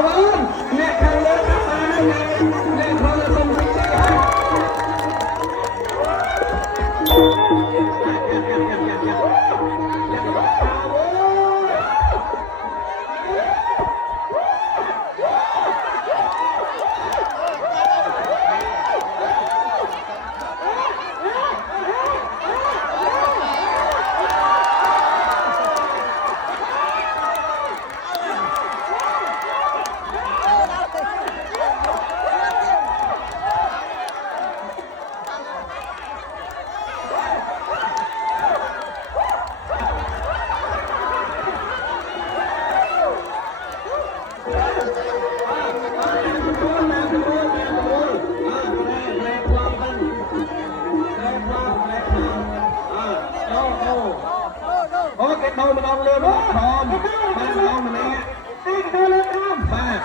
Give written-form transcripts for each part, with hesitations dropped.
Kawan, nek kalau apa nek kalau kompetisi. Cái đôi mà đong lên đó, đom, ba đom mà nè, cái đôi lên đom, ba.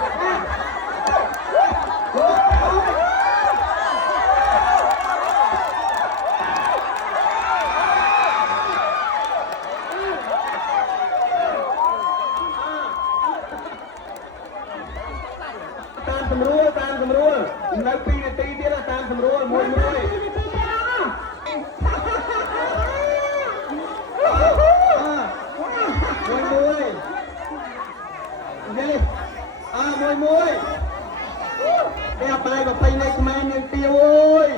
Tam sầm rùa, lấy pi này tí tiết là tam sầm rùa, môi môi. Môi đẹp bài và tay này của mày nên tiêu ơi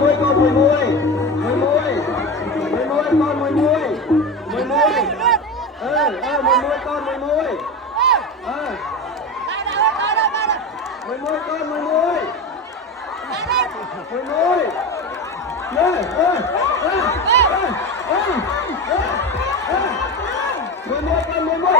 môi con môi môi con môi con môi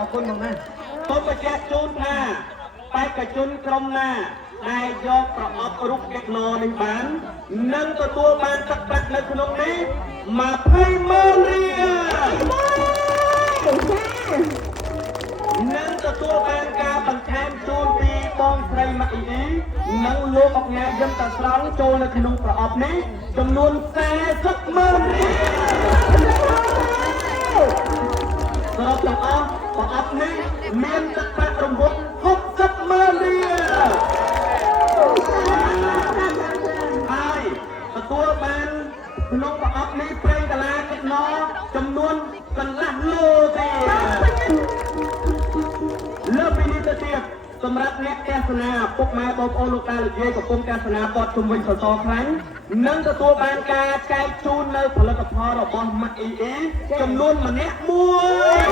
ขอบคุณมากนะผมประชาชนนะไปกระจุนกรมนะนายยกประอบรุกเด็กนอหนึ่งบ้านนั่งตัวบ้านตักตักในขนมนี้มาให้เมื่อเรียนั่งตัวบ้านกาบังแคมโจนปีบองไพรมาอีนั่งโลกออกงานยำตาสร้างโจในขนมประอบนี้จำนวนแสนสักเมื่อเรียสอบต่อประอบนี้เมียนตักตักรวมบุกหกสักเมื่อเรียตัวบ้านขนมประอบนี้เปล่งกะลาเก็บน้อจำนวนกันละโลเดียเลิกปีนี้จะเทียบสำหรับนักแกษนาพวกแม่บอลลูกตาลุยกับกรมแกษนาปอดชุมวินสอครั้งนั่งตัวบ้านกาแกจูนในผลิตภัณฑ์เราบอลมาจำนวนมันเนี้ยมวย